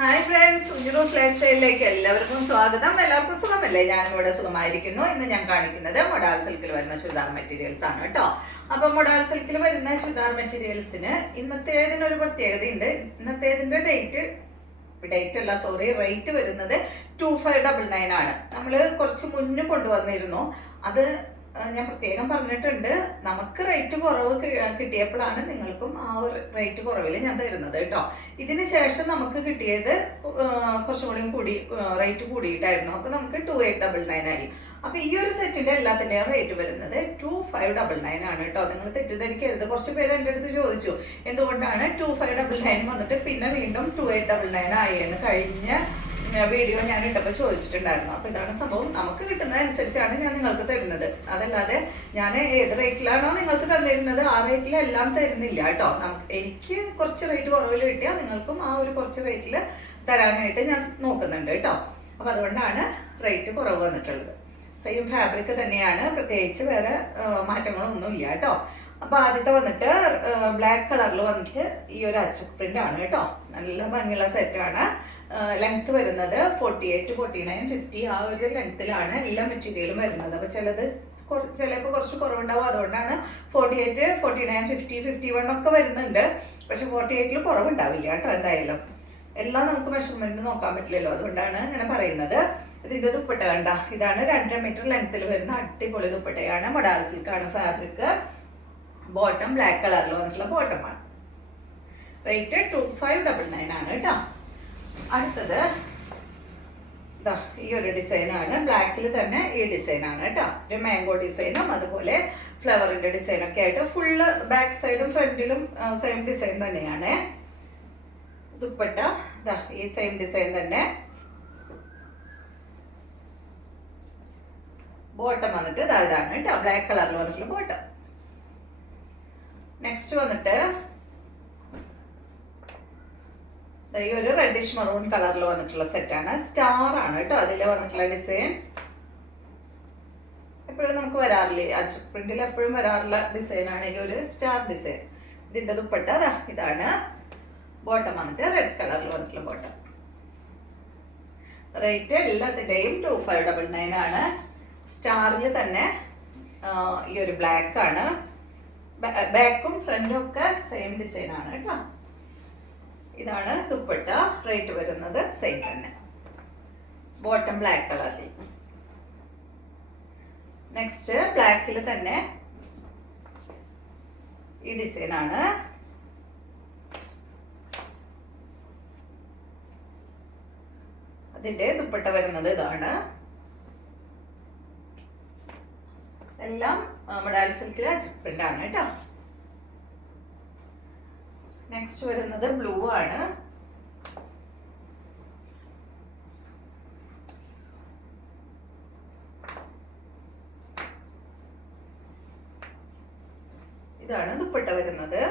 Hi friends, ഉഞ്ചിറൂസ് life സ്റ്റൈലിലേക്ക് എല്ലാവർക്കും സ്വാഗതം. എല്ലാവർക്കും സുഖമല്ലേ? ഞാനും ഇവിടെ സുഖമായിരിക്കുന്നു. ഇന്ന് ഞാൻ കാണിക്കുന്നത് മൊഡാൾ സിൽക്കിൽ വരുന്ന ചുരിദാർ മെറ്റീരിയൽസ് ആണ് കേട്ടോ. അപ്പൊ മൊഡാൾ സിൽക്കിൽ വരുന്ന ചുരിദാർ മെറ്റീരിയൽസിന് ഇന്നത്തേതിനൊരു പ്രത്യേകതയുണ്ട്. ഇന്നത്തേതിന്റെ റേറ്റ് വരുന്നത് 2599 ആണ്. നമ്മൾ കുറച്ച് മുന്നേ കൊണ്ടുവന്നിരുന്നു. അത് ഞാൻ പ്രത്യേകം പറഞ്ഞിട്ടുണ്ട്. നമുക്ക് റേറ്റ് കുറവ് കിട്ടിയപ്പോഴാണ് നിങ്ങൾക്കും ആ ഒരു റേറ്റ് കുറവിൽ ഞാൻ തരുന്നത് കേട്ടോ. ഇതിന് ശേഷം നമുക്ക് കിട്ടിയത് കുറച്ചും കൂടി റേറ്റ് കൂടിയിട്ടായിരുന്നു. അപ്പൊ നമുക്ക് 2899 ആയി. അപ്പൊ ഈ ഒരു സെറ്റിന്റെ എല്ലാത്തിന്റെയും റേറ്റ് വരുന്നത് 2599 ആണ് കേട്ടോ. നിങ്ങൾ തെറ്റിദ്ധരിക്കരുത്. കുറച്ച് പേര് എൻ്റെ അടുത്ത് ചോദിച്ചു എന്തുകൊണ്ടാണ് 2599 വന്നിട്ട് പിന്നെ വീണ്ടും 2899 ആയി എന്ന്. കഴിഞ്ഞ വീഡിയോ ഞാൻ ഇട്ടപ്പോൾ ചോദിച്ചിട്ടുണ്ടായിരുന്നു. അപ്പൊ ഇതാണ് സംഭവം. നമുക്ക് കിട്ടുന്നതനുസരിച്ചാണ് ഞാൻ നിങ്ങൾക്ക് തരുന്നത്. അതല്ലാതെ ഞാൻ ഏത് റേറ്റിലാണോ നിങ്ങൾക്ക് തന്നിരുന്നത് ആ റേറ്റിലെല്ലാം തരുന്നില്ല കേട്ടോ. എനിക്ക് കുറച്ച് റേറ്റ് കുറവിൽ കിട്ടിയാൽ നിങ്ങൾക്കും ആ ഒരു കുറച്ച് റേറ്റിൽ തരാനായിട്ട് ഞാൻ നോക്കുന്നുണ്ട് കേട്ടോ. അപ്പൊ അതുകൊണ്ടാണ് റേറ്റ് കുറവ് വന്നിട്ടുള്ളത്. സെയിം ഫാബ്രിക് തന്നെയാണ്, പ്രത്യേകിച്ച് വേറെ മാറ്റങ്ങളൊന്നും ഇല്ല കേട്ടോ. അപ്പൊ ആദ്യത്തെ വന്നിട്ട് ബ്ലാക്ക് കളറിൽ വന്നിട്ട് ഈ ഒരു അച്ചക് പ്രിന്റ് ആണ് കേട്ടോ. നല്ല ഭംഗിയുള്ള സെറ്റാണ്. ലെങ്ത് വരുന്നത് 48, 49, 50 ആ ഒരു ലെങ്ത്തിലാണ് എല്ലാ മെറ്റീരിയലും വരുന്നത്. അപ്പൊ ചിലപ്പോൾ കുറച്ച് കുറവുണ്ടാവും. അതുകൊണ്ടാണ് 48, 49, 50, 51 ഒക്കെ വരുന്നുണ്ട്. പക്ഷെ 48 കുറവുണ്ടാവില്ല കേട്ടോ. എന്തായാലും എല്ലാം നമുക്ക് മെഷർമെന്റ് നോക്കാൻ പറ്റില്ലല്ലോ, അതുകൊണ്ടാണ് ഇങ്ങനെ പറയുന്നത്. ഇതിന്റെ ദുപ്പട്ട കണ്ട, ഇതാണ് 2.5 മീറ്റർ ലെങ്ത്തിൽ വരുന്ന അടിപൊളി ദുപ്പട്ടയാണ്. മൊഡാൾ സിൽക്കാണ് ഫാബ്രിക്. ബോട്ടം ബ്ലാക്ക് കളറിൽ വന്നിട്ടുള്ള ബോട്ടമാണ്. റേറ്റ് 2599 ആണ് കേട്ടോ. അടുത്തത് ഈ ഒരു ഡിസൈനാണ്. ബ്ലാക്കിൽ തന്നെ ഈ ഡിസൈനാണ് കേട്ടോ. ഒരു മാംഗോ ഡിസൈനും അതുപോലെ ഫ്ലവറിന്റെ ഡിസൈനൊക്കെ ആയിട്ട് ഫുള്ള് ബാക്ക് സൈഡും ഫ്രണ്ടിലും സെയിം ഡിസൈൻ തന്നെയാണ്. ദുപ്പട്ട ഈ സെയിം ഡിസൈൻ തന്നെ. ബോട്ടം വന്നിട്ട് ഇതാണ് കേട്ടോ. ബ്ലാക്ക് കളറിൽ വന്നിട്ടുള്ള ബോട്ടം. നെക്സ്റ്റ് വന്നിട്ട് ഈ ഒരു റെഡിഷ് മറൂൺ കളറിൽ വന്നിട്ടുള്ള സെറ്റാണ്. സ്റ്റാർ ആണ് കേട്ടോ അതിൽ വന്നിട്ടുള്ള ഡിസൈൻ. എപ്പോഴും നമുക്ക് വരാറില്ലേ, അച്ചക് പ്രിന്റിൽ എപ്പോഴും വരാറുള്ള ഡിസൈനാണ് ഈ ഒരു സ്റ്റാർ ഡിസൈൻ. ഇതിന്റെ ദുപ്പട്ട ഇതാണ്. ബോട്ടം വന്നിട്ട് റെഡ് കളറിൽ വന്നിട്ടുള്ള ബോട്ടം. റേറ്റ് എല്ലാത്തിൻ്റെയും 2599 ആണ്. സ്റ്റാറിൽ തന്നെ ഈ ഒരു ബ്ലാക്ക് ആണ്. ബാക്കും ഫ്രണ്ടും ഒക്കെ സെയിം ഡിസൈൻ ആണ് കേട്ടോ. ഇതാണ് ദുപ്പട്ട. റേറ്റ് വരുന്നത് സെയിം തന്നെ. ബോട്ടം ബ്ലാക്ക് കളറിൽ. നെക്സ്റ്റ് ബ്ലാക്കിൽ തന്നെ ഈ ഡിസൈൻ ആണ്. അതിന്റെ ദുപ്പട്ട വരുന്നത് ഇതാണ്. എല്ലാം മൊഡാൾ സിൽക്കിലെ അച്ചക് പ്രിന്റ് ആണ് കേട്ടോ. നെക്സ്റ്റ് വരുന്നത് ബ്ലൂ ആണ്. ഇതാണ് ദുപ്പട്ട വരുന്നത്.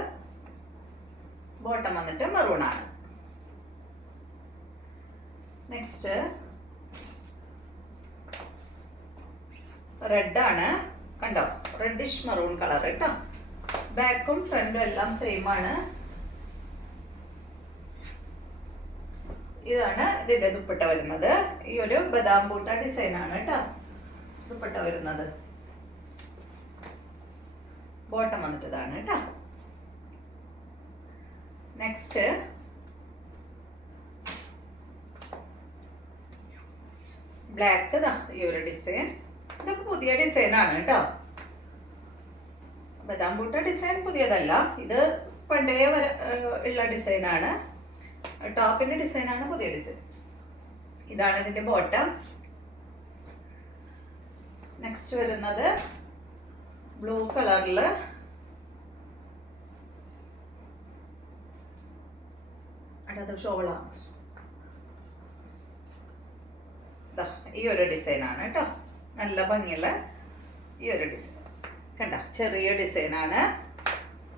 ബോട്ടം വന്നിട്ട് മെറൂൺ ആണ്. നെക്സ്റ്റ് റെഡ് ആണ്. കണ്ടോ, റെഡിഷ് മെറൂൺ കളർ കേട്ടോ. ബാക്കും ഫ്രണ്ടും എല്ലാം സെയിം ആണ്. ഇതാണ് ഇതിന്റെ ദുപ്പട്ട വരുന്നത്. ഈ ഒരു ബദാം ബൂട്ട ഡിസൈൻ ആണ് കേട്ടോ ദുപ്പട്ട വരുന്നത്. ബോട്ടം വന്നിട്ട് ഇതാണ് കേട്ടോ. നെക്സ്റ്റ് ബ്ലാക്ക് ഈ ഒരു ഡിസൈൻ. ഇതൊക്കെ പുതിയ ഡിസൈൻ ആണ് കേട്ടോ. ബദാം ബൂട്ട ഡിസൈൻ പുതിയതല്ല, ഇത് പണ്ടേ ഉള്ള ഡിസൈൻ ആണ്. ടോപ്പിന്റെ ഡിസൈൻ ആണ് പുതിയ ഡിസൈൻ. ഇതാണ് ഇതിന്റെ ബോട്ടം. നെക്സ്റ്റ് വരുന്നത് ബ്ലൂ കളറില് അടുത്ത ഷോളാണ്. ഈ ഒരു ഡിസൈൻ ആണ് കേട്ടോ. നല്ല ഭംഗിയുള്ള ഈ ഒരു ഡിസൈൻ കണ്ട, ചെറിയ ഡിസൈൻ ആണ്.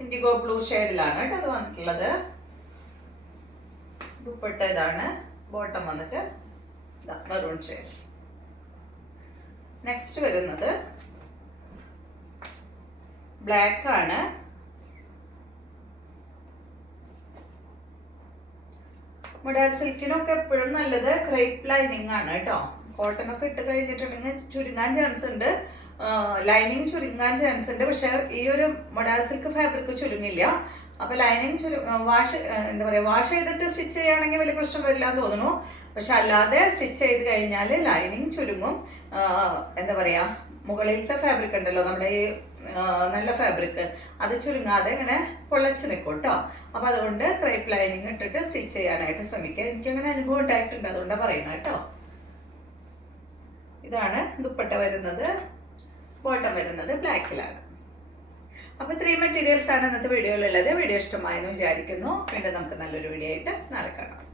ഇൻഡിഗോ ബ്ലൂ ഷെയ്ഡിലാണ് കേട്ടോ അത് വന്നിട്ടുള്ളത്. ദുപ്പട്ട ഇതാണ്. ബോട്ടം വന്നിട്ട് മെറൂൺ ഷെയ്ഡ്. നെക്സ്റ്റ് വരുന്നത് ബ്ലാക്ക് ആണ്. മൊഡാൽ സിൽക്കിനൊക്കെ എപ്പോഴും നല്ലത് ക്രേപ്പ് ലൈനിങ് ആണ് കേട്ടോ. കോട്ടനൊക്കെ ഇട്ട് കഴിഞ്ഞിട്ടുണ്ടെങ്കിൽ ചുരുങ്ങാൻ ചാൻസ് ഉണ്ട്, ലൈനിങ് ചുരുങ്ങാൻ ചാൻസ് ഉണ്ട്. പക്ഷെ ഈ ഒരു മൊഡാൽ സിൽക്ക് ഫാബ്രിക് ചുരുങ്ങില്ല. അപ്പോൾ ലൈനിങ് എന്താ പറയുക, വാഷ് ചെയ്തിട്ട് സ്റ്റിച്ച് ചെയ്യുകയാണെങ്കിൽ വലിയ പ്രശ്നം വരില്ല എന്ന് തോന്നുന്നു. പക്ഷെ അല്ലാതെ സ്റ്റിച്ച് ചെയ്ത് കഴിഞ്ഞാൽ ലൈനിങ് ചുരുങ്ങും. എന്താ പറയുക, മുകളിലത്തെ ഫാബ്രിക് ഉണ്ടല്ലോ നമ്മുടെ ഈ നല്ല ഫാബ്രിക്, അത് ചുരുങ്ങാതെ ഇങ്ങനെ പൊള്ളച്ച് നിൽക്കും കേട്ടോ. അപ്പോൾ അതുകൊണ്ട് ക്രേപ്പ് ലൈനിങ് ഇട്ടിട്ട് സ്റ്റിച്ച് ചെയ്യാനായിട്ട് ശ്രമിക്കുക. എനിക്കങ്ങനെ അനുഭവം ഉണ്ടായിട്ടുണ്ട്, അതുകൊണ്ടാണ് പറയുന്നത് കേട്ടോ. ഇതാണ് ദുപ്പട്ട വരുന്നത്. ബോട്ടം വരുന്നത് ബ്ലാക്കിലാണ്. അപ്പോൾ ഇത്രയും മെറ്റീരിയൽസ് ആണ് ഇന്നത്തെ വീഡിയോയിലുള്ളത്. വീഡിയോ ഇഷ്ടമായെന്ന് വിചാരിക്കുന്നു. വീണ്ടും നമുക്ക് നല്ലൊരു വീഡിയോ ആയിട്ട് നാളെ കാണാം.